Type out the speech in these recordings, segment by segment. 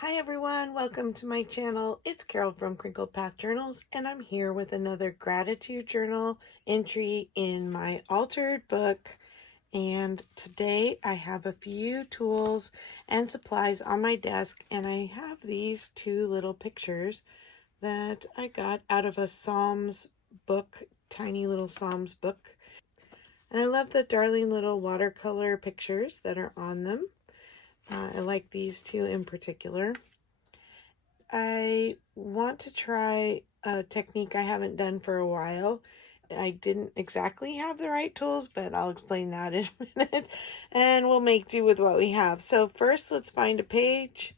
Hi everyone, welcome to my channel. It's Carol from Crinkled Path Journals, and I'm here with another gratitude journal entry in my altered book. And today I have a few tools and supplies on my desk, and I have these two little pictures that I got out of a Psalms book, tiny little Psalms book. And I love the darling little watercolor pictures that are on them. I like these two in particular. I want to try a technique I haven't done for a while. I didn't exactly have the right tools, but I'll explain that in a minute. And we'll make do with what we have. So first, let's find a page.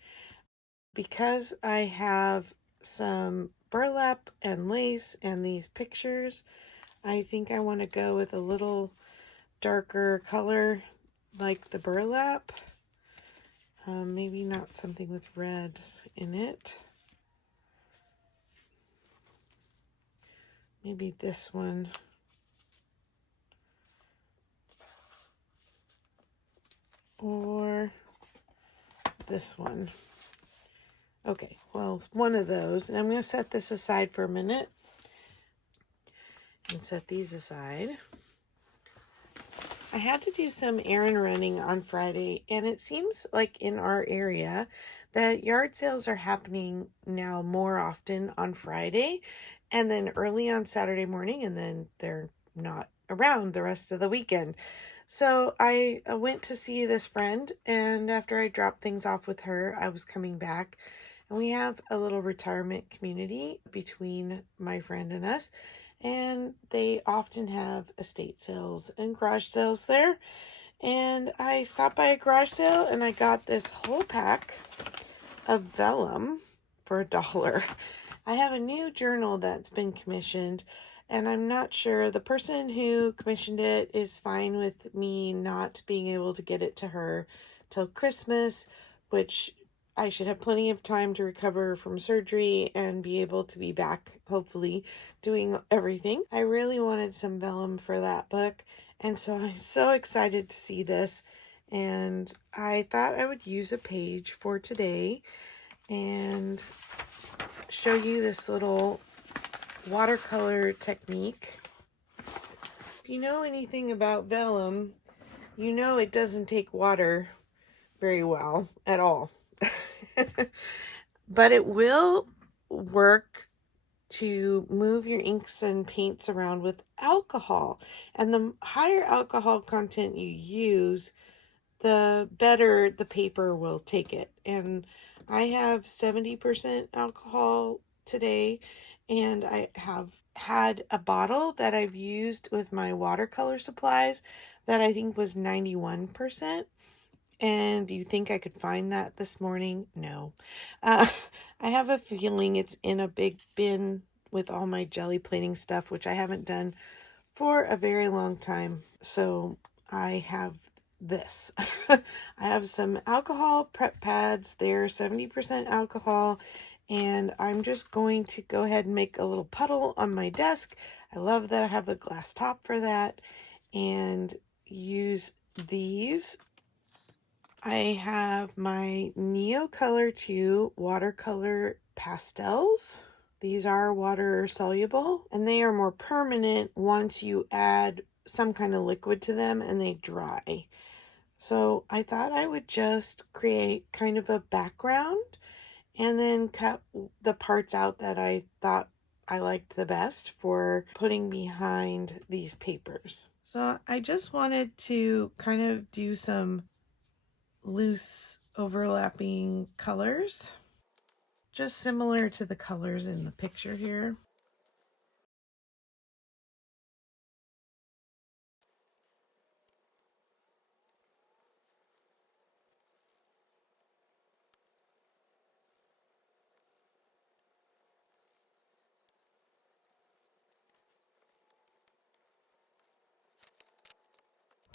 Because I have some burlap and lace and these pictures, I think I want to go with a little darker color like the burlap. Maybe not something with red in it. Maybe this one. Or this one. Okay, well, one of those. And I'm going to set this aside for a minute. And set these aside. I had to do some errand running on Friday, and it seems like in our area that yard sales are happening now more often on Friday and then early on Saturday morning, and then they're not around the rest of the weekend. So I went to see this friend, and after I dropped things off with her, I was coming back, and we have a little retirement community between my friend and us. And they often have estate sales and garage sales there. And I stopped by a garage sale and I got this whole pack of vellum for $1. I have a new journal that's been commissioned, and I'm not sure. The person who commissioned it is fine with me not being able to get it to her till Christmas, which I should have plenty of time to recover from surgery and be able to be back, hopefully, doing everything. I really wanted some vellum for that book, and so I'm so excited to see this. And I thought I would use a page for today and show you this little watercolor technique. If you know anything about vellum, you know it doesn't take water very well at all. But it will work to move your inks and paints around with alcohol. And the higher alcohol content you use, the better the paper will take it. And I have 70% alcohol today, and I have had a bottle that I've used with my watercolor supplies that I think was 91%. And do you think I could find that this morning? No. I have a feeling it's in a big bin with all my jelly plating stuff, which I haven't done for a very long time. So I have this. I have some alcohol prep pads. They're 70% alcohol. And I'm just going to go ahead and make a little puddle on my desk. I love that I have the glass top for that. And use these. I have my Neocolor 2 watercolor pastels. These are water soluble, and they are more permanent once you add some kind of liquid to them and they dry. So I thought I would just create kind of a background and then cut the parts out that I thought I liked the best for putting behind these papers. So I just wanted to kind of do some loose overlapping colors, just similar to the colors in the picture here.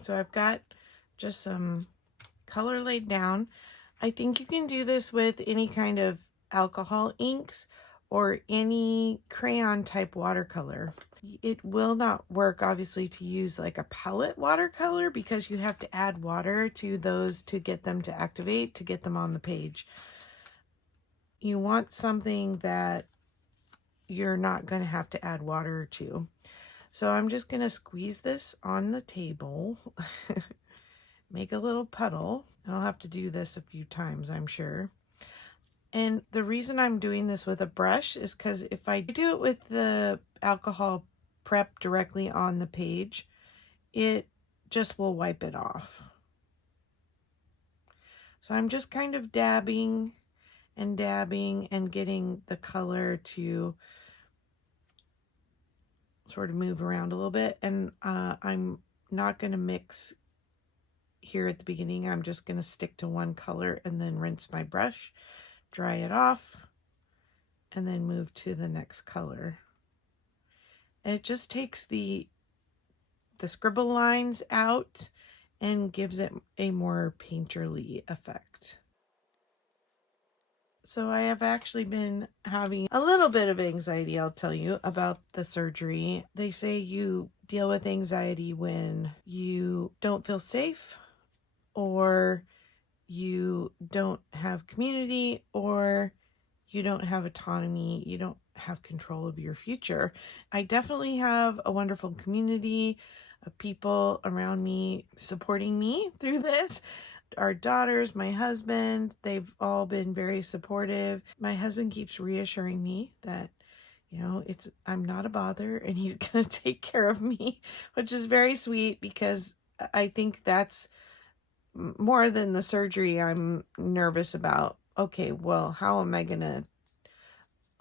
So I've got just some color laid down. I think you can do this with any kind of alcohol inks or any crayon type watercolor. It will not work, obviously, to use like a palette watercolor because you have to add water to those to get them to activate, to get them on the page. you want something that you're not going to have to add water to. So I'm just going to squeeze this on the table, make a little puddle. I'll have to do this a few times, I'm sure. And the reason I'm doing this with a brush is because if I do it with the alcohol prep directly on the page, it just will wipe it off. So I'm just kind of dabbing and getting the color to sort of move around a little bit. And I'm not going to mix here at the beginning. I'm just going to stick to one color and then rinse my brush, dry it off, and then move to the next color. And it just takes the scribble lines out and gives it a more painterly effect. So I have actually been having a little bit of anxiety, I'll tell you, about the surgery. They say you deal with anxiety when you don't feel safe, or you don't have community, or you don't have autonomy, you don't have control of your future. I definitely have a wonderful community of people around me supporting me through this. Our daughters, my husband, they've all been very supportive. My husband keeps reassuring me that, you know, I'm not a bother and he's going to take care of me, which is very sweet, because I think that's more than the surgery I'm nervous about. Okay, well, how am I going to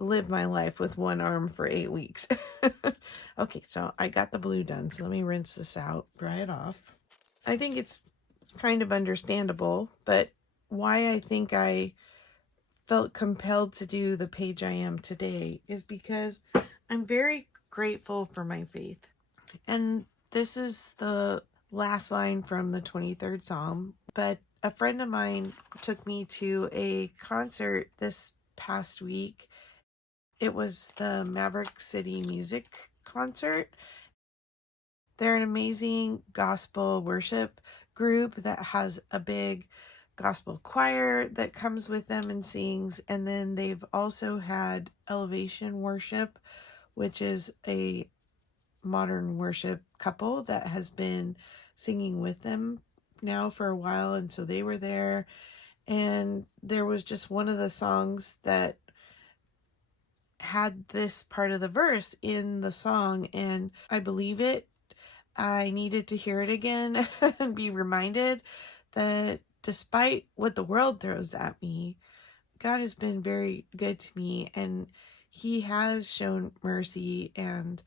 live my life with one arm for 8 weeks? Okay, so I got the blue done. So let me rinse this out, dry it off. I think it's kind of understandable, but why I think I felt compelled to do the page I am today is because I'm very grateful for my faith. And this is the last line from the 23rd Psalm, but a friend of mine took me to a concert this past week. It was the Maverick City Music concert. They're an amazing gospel worship group that has a big gospel choir that comes with them and sings. And then they've also had Elevation Worship, which is a modern worship couple that has been singing with them now for a while. And so they were there. And there was just one of the songs that had this part of the verse in the song, and I believe it. I needed to hear it again and be reminded that despite what the world throws at me, God has been very good to me, and He has shown mercy. And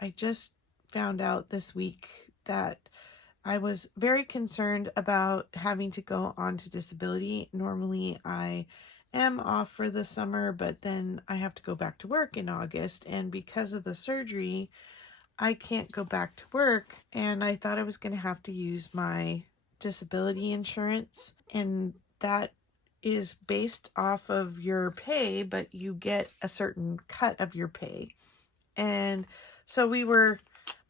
I just found out this week that I was very concerned about having to go on to disability. Normally I am off for the summer, but then I have to go back to work in August. And because of the surgery, I can't go back to work. And I thought I was going to have to use my disability insurance. And that is based off of your pay, but you get a certain cut of your pay. And so we were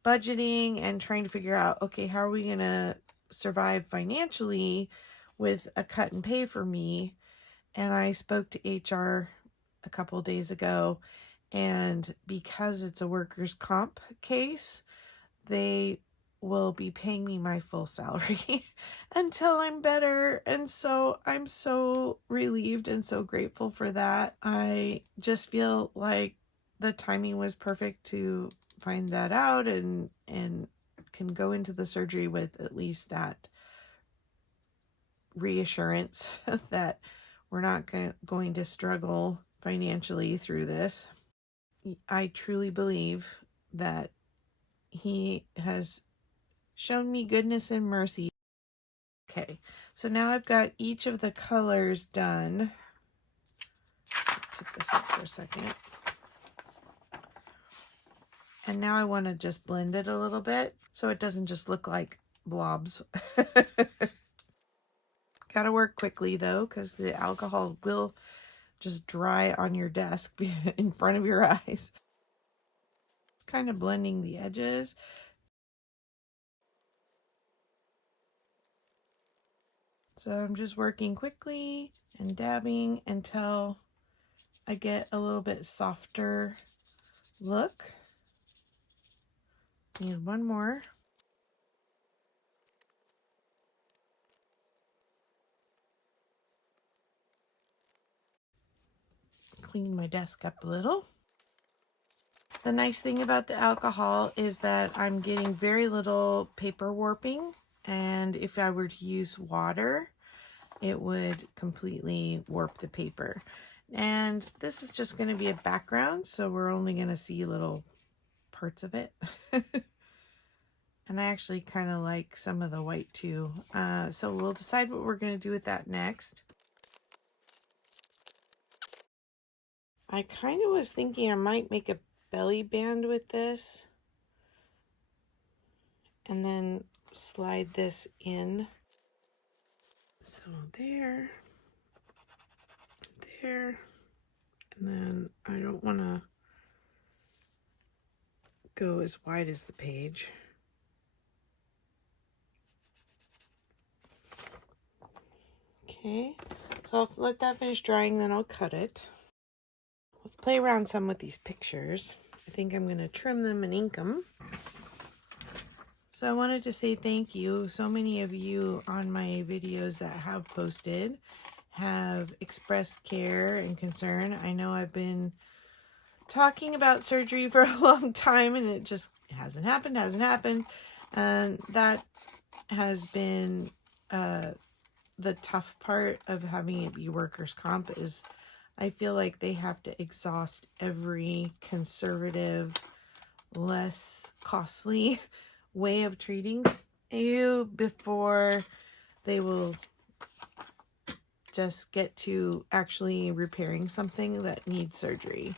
budgeting and trying to figure out, okay, how are we going to survive financially with a cut in pay for me? And I spoke to HR a couple of days ago, and because it's a workers' comp case, they will be paying me my full salary until I'm better. And so I'm so relieved and so grateful for that. I just feel like the timing was perfect to find that out, and can go into the surgery with at least that reassurance that we're not going to struggle financially through this. I truly believe that He has shown me goodness and mercy. Okay, so now I've got each of the colors done. Tip this up for a second. And now I want to just blend it a little bit so it doesn't just look like blobs. Gotta work quickly though, because the alcohol will just dry on your desk in front of your eyes. Kind of blending the edges. So I'm just working quickly and dabbing until I get a little bit softer look. Need one more. Clean my desk up a little. The nice thing about the alcohol is that I'm getting very little paper warping, and if I were to use water, it would completely warp the paper. And this is just going to be a background, so we're only going to see little parts of it. And I actually kind of like some of the white too. So we'll decide what we're going to do with that next. I kind of was thinking I might make a belly band with this and then slide this in. So there, and then I don't want to go as wide as the page. Okay, so I'll let that finish drying, then I'll cut it. Let's play around some with these pictures. I think I'm going to trim them and ink them. So I wanted to say thank you. So many of you on my videos that have posted have expressed care and concern. I know I've been talking about surgery for a long time and it just hasn't happened. And that has been the tough part of having it be workers' comp is I feel like they have to exhaust every conservative, less costly way of treating you before they will just get to actually repairing something that needs surgery.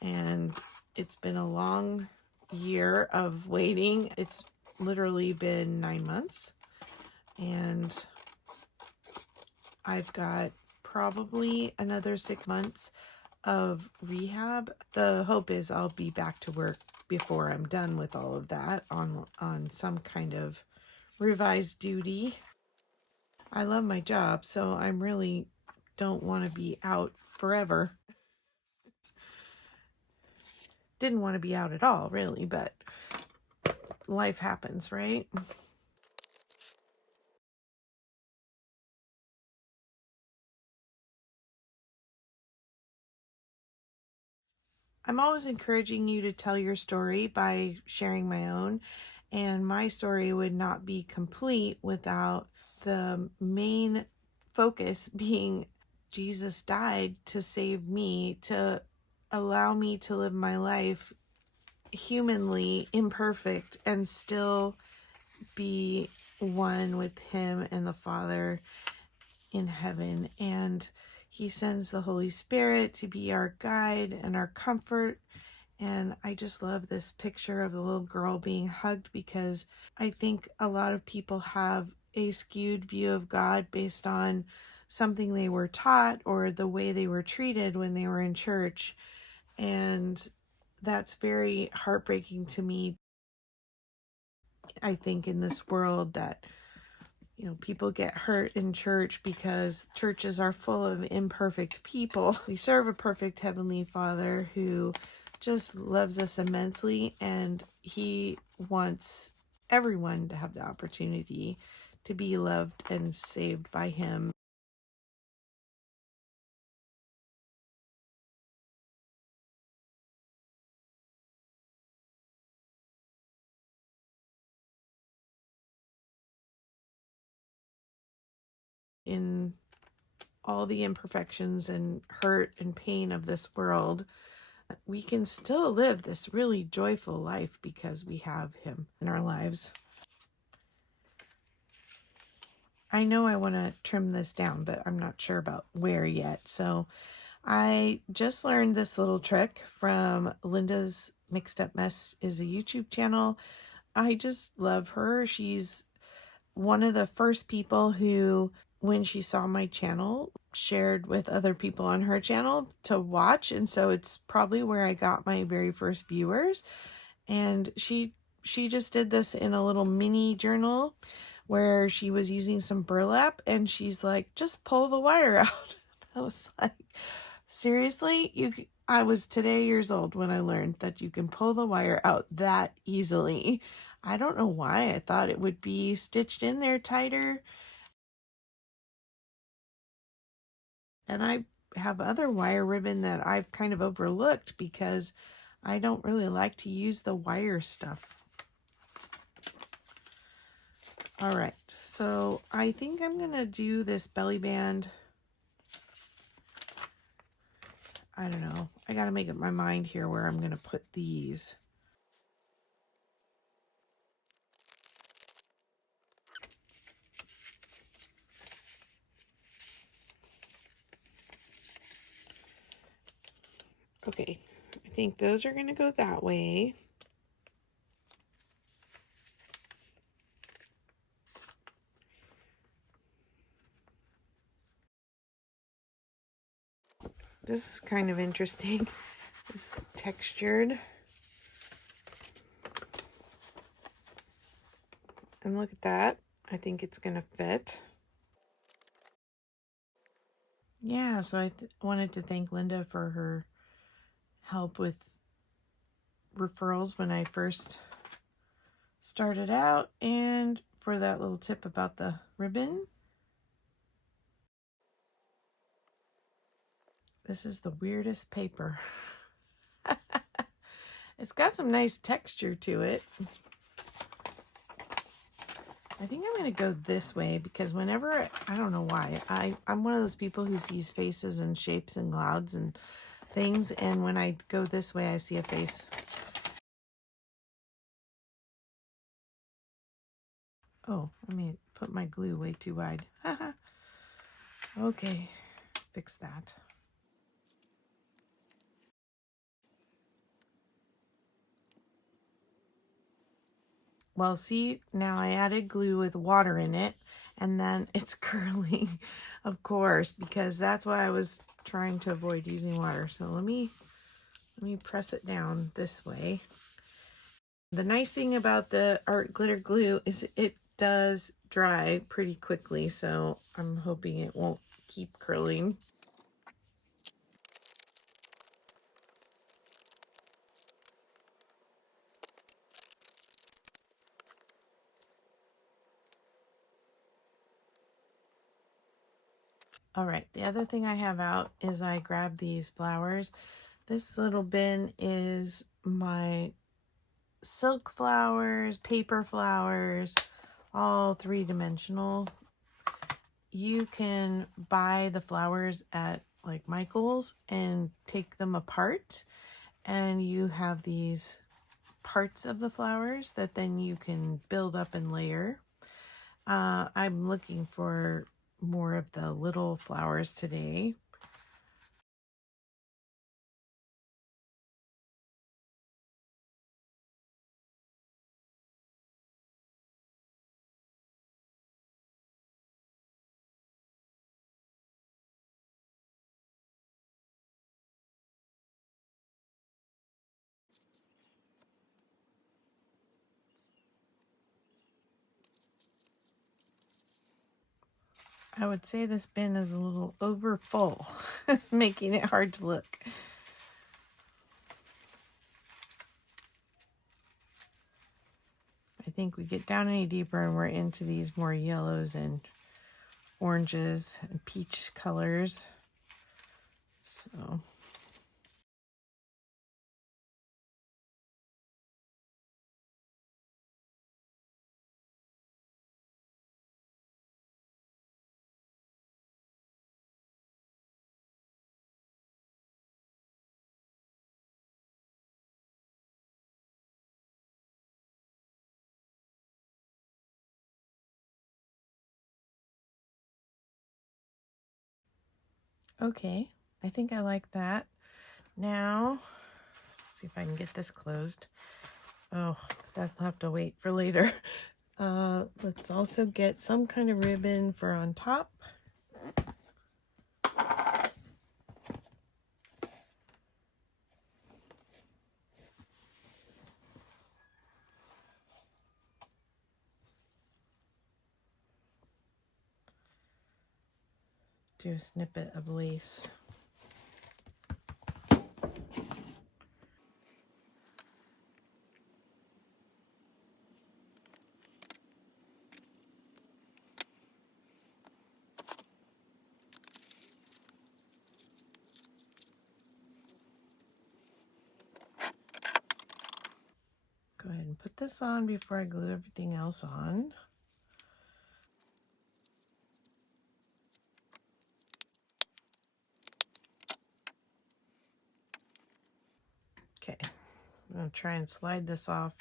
And it's been a long year of waiting. It's literally been 9 months, and I've got probably another 6 months of rehab. The hope is I'll be back to work before I'm done with all of that on some kind of revised duty. I love my job, so I really don't want to be out forever. Didn't want to be out at all, really, but life happens, right? I'm always encouraging you to tell your story by sharing my own, and my story would not be complete without the main focus being Jesus died to save me, to allow me to live my life humanly imperfect and still be one with him and the Father in heaven. And he sends the Holy Spirit to be our guide and our comfort. And I just love this picture of the little girl being hugged, because I think a lot of people have a skewed view of God based on something they were taught or the way they were treated when they were in church. And that's very heartbreaking to me. I think in this world that people get hurt in church because churches are full of imperfect people. We serve a perfect Heavenly Father who just loves us immensely, and he wants everyone to have the opportunity to be loved and saved by him. In all the imperfections and hurt and pain of this world, we can still live this really joyful life because we have him in our lives. I know I want to trim this down, but I'm not sure about where yet. So I just learned this little trick from Linda's Mixed Up Mess is a YouTube channel. I just love her. She's one of the first people who, when she saw my channel, shared with other people on her channel to watch. And so it's probably where I got my very first viewers. And she just did this in a little mini journal where she was using some burlap, and she's like, just pull the wire out. I was like, Seriously, I was today years old when I learned that you can pull the wire out that easily. I don't know why I thought it would be stitched in there tighter. And I have other wire ribbon that I've kind of overlooked because I don't really like to use the wire stuff. All right, so I think I'm gonna do this belly band. I don't know. I gotta make up my mind here where I'm gonna put these. Okay, I think those are gonna go that way. This is kind of interesting. It's textured. And look at that. I think it's gonna fit. Yeah, so I wanted to thank Linda for her help with referrals when I first started out, and for that little tip about the ribbon. This is the weirdest paper. It's got some nice texture to it. I think I'm going to go this way because whenever, I don't know why, I'm one of those people who sees faces and shapes and clouds and things, and when I go this way, I see a face. Oh, I may put my glue way too wide. Okay, fix that. Well, see, now I added glue with water in it, and then it's curling, of course, because that's why I was trying to avoid using water. So let me press it down this way. The nice thing about the art glitter glue is it does dry pretty quickly, so I'm hoping it won't keep curling. All right, the other thing I have out is I grabbed these flowers. This little bin is my silk flowers, paper flowers, all three-dimensional. You can buy the flowers at like Michael's and take them apart, and you have these parts of the flowers that then you can build up and layer. I'm looking for more of the little flowers today. I would say this bin is a little over full, making it hard to look. I think we get down any deeper and we're into these more yellows and oranges and peach colors. So okay, I think I like that. Now, see if I can get this closed. Oh, that'll have to wait for later. Let's also get some kind of ribbon for on top. Do a snippet of lace. put this on before I glue everything else on. Okay, I'm going to try and slide this off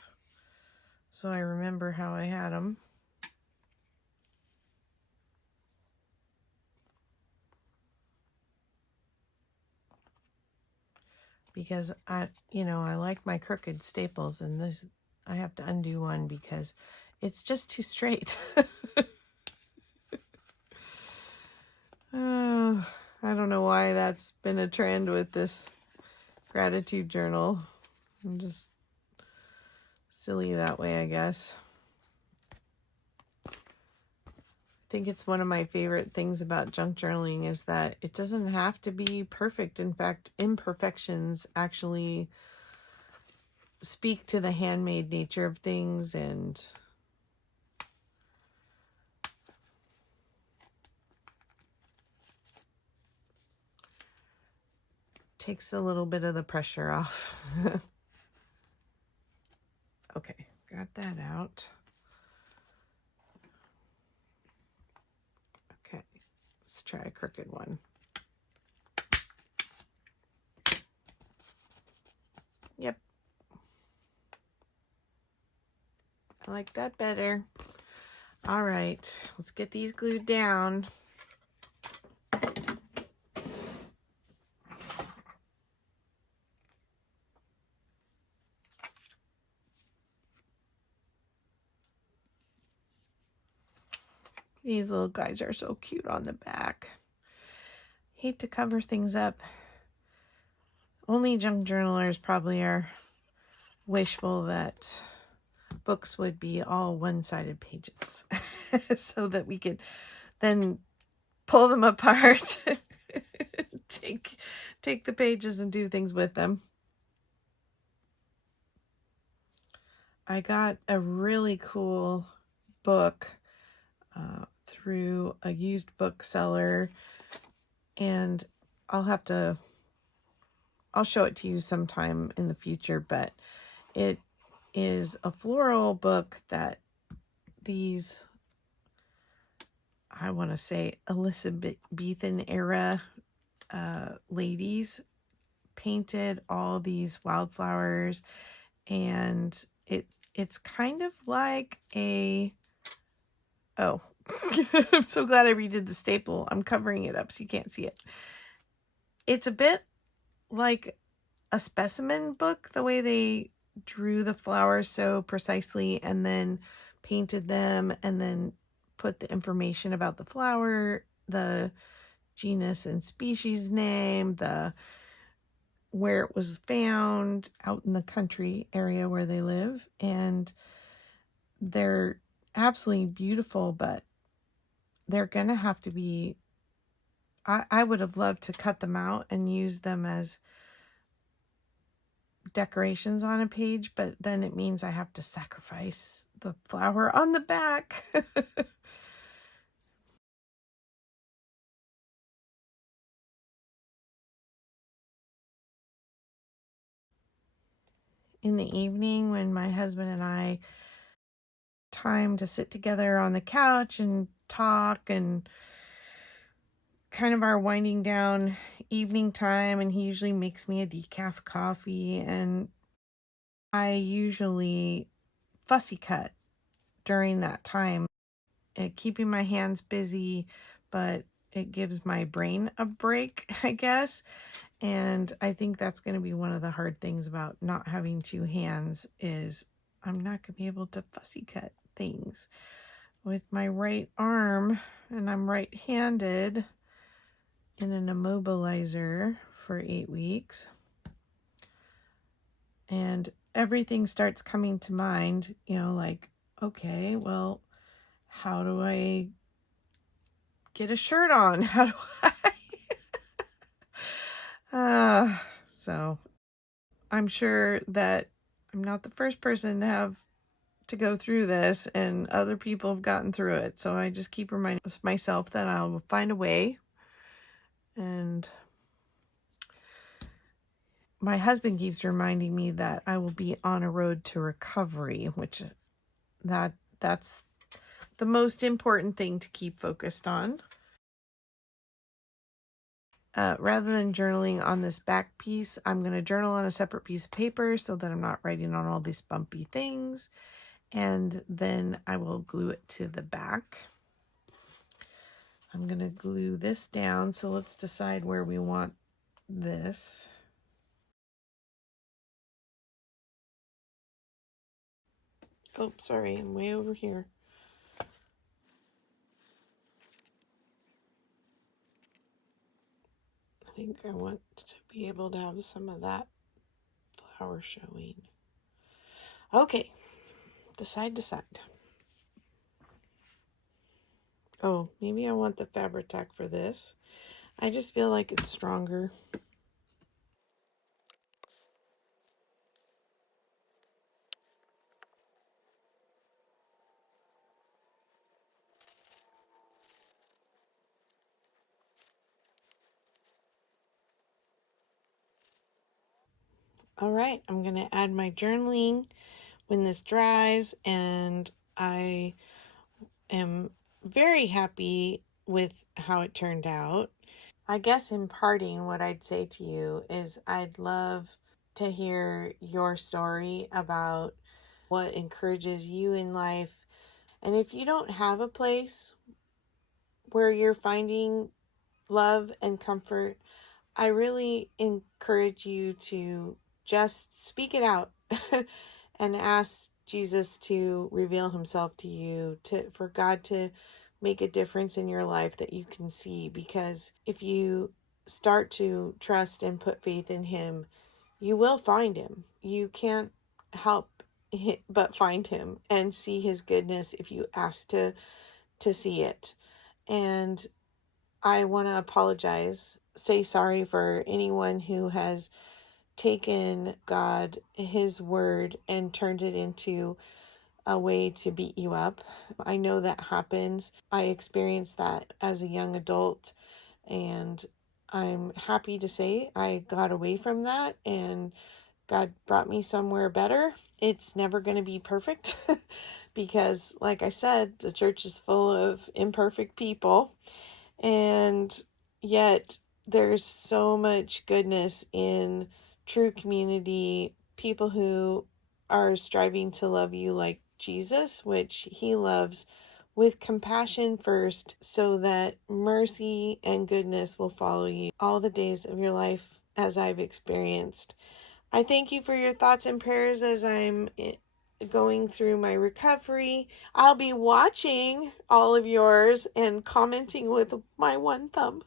so I remember how I had them. Because I like my crooked staples, and this, I have to undo one because it's just too straight. Oh, I don't know why that's been a trend with this gratitude journal. I'm just silly that way, I guess. I think it's one of my favorite things about junk journaling is that it doesn't have to be perfect. In fact, imperfections actually speak to the handmade nature of things, and takes a little bit of the pressure off. Okay, got that out. Okay, let's try a crooked one. Yep. I like that better. All right, let's get these glued down. These little guys are so cute on the back. Hate to cover things up. Only junk journalers probably are wishful that books would be all one-sided pages so that we could then pull them apart, take the pages and do things with them. I got a really cool book through a used bookseller, and I'll show it to you sometime in the future, but it is a floral book that these, I want to say, Elizabethan era ladies painted all these wildflowers, and it's kind of like a, oh, I'm so glad I redid the staple. I'm covering it up so you can't see it. It's a bit like a specimen book, the way they drew the flowers so precisely and then painted them and then put the information about the flower, the genus and species name, the where it was found out in the country area where they live. And they're absolutely beautiful, but they're going to have to be, I would have loved to cut them out and use them as decorations on a page, but then it means I have to sacrifice the flower on the back. In the evening, when my husband and I time to sit together on the couch and talk, and kind of our winding down evening time, and he usually makes me a decaf coffee, and I usually fussy cut during that time, keeping my hands busy, but it gives my brain a break, I guess. And I think that's going to be one of the hard things about not having two hands, is I'm not going to be able to fussy cut things with my right arm, and I'm right-handed in an immobilizer for 8 weeks. And everything starts coming to mind, like, okay, well, how do I get a shirt on? How do I? So I'm sure that I'm not the first person to have to go through this, and other people have gotten through it. So I just keep reminding myself that I'll find a way. And my husband keeps reminding me that I will be on a road to recovery, which that's the most important thing to keep focused on. Rather than journaling on this back piece, I'm going to journal on a separate piece of paper so that I'm not writing on all these bumpy things. And then I will glue it to the back. I'm going to glue this down. So let's decide where we want this. Oh, sorry, I'm way over here. I think I want to be able to have some of that flower showing. Okay, decide. Oh, maybe I want the Fabri-Tac for this. I just feel like it's stronger. All right, I'm going to add my journaling when this dries, and I am very happy with how it turned out. I guess in parting, what I'd say to you is I'd love to hear your story about what encourages you in life. And if you don't have a place where you're finding love and comfort, I really encourage you to just speak it out and ask Jesus to reveal himself to you, for God to make a difference in your life that you can see. Because if you start to trust and put faith in him, you will find him. You can't help but find him and see his goodness if you ask to see it. And I want to apologize, say sorry for anyone who has taken God, his word, and turned it into a way to beat you up. I know that happens. I experienced that as a young adult, and I'm happy to say I got away from that and God brought me somewhere better. It's never going to be perfect because, like I said, the church is full of imperfect people. And yet, there's so much goodness in true community, people who are striving to love you like Jesus, which he loves, with compassion first, so that mercy and goodness will follow you all the days of your life, as I've experienced. I thank you for your thoughts and prayers as I'm going through my recovery. I'll be watching all of yours and commenting with my one thumb.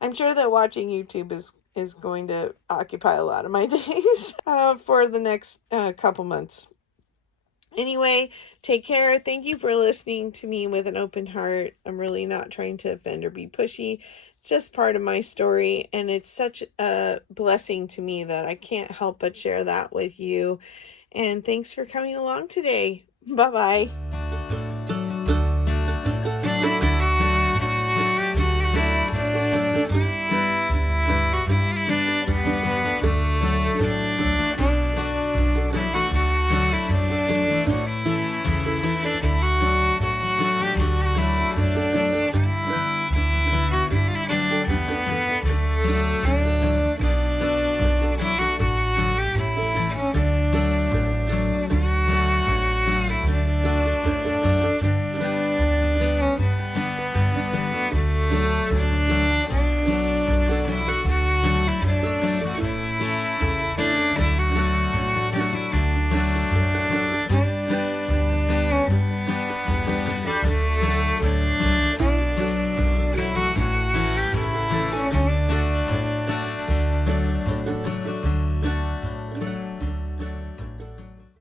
I'm sure that watching YouTube is going to occupy a lot of my days for the next couple months. Anyway, take care. Thank you for listening to me with an open heart. I'm really not trying to offend or be pushy. It's just part of my story, and it's such a blessing to me that I can't help but share that with you. And thanks for coming along today. Bye-bye.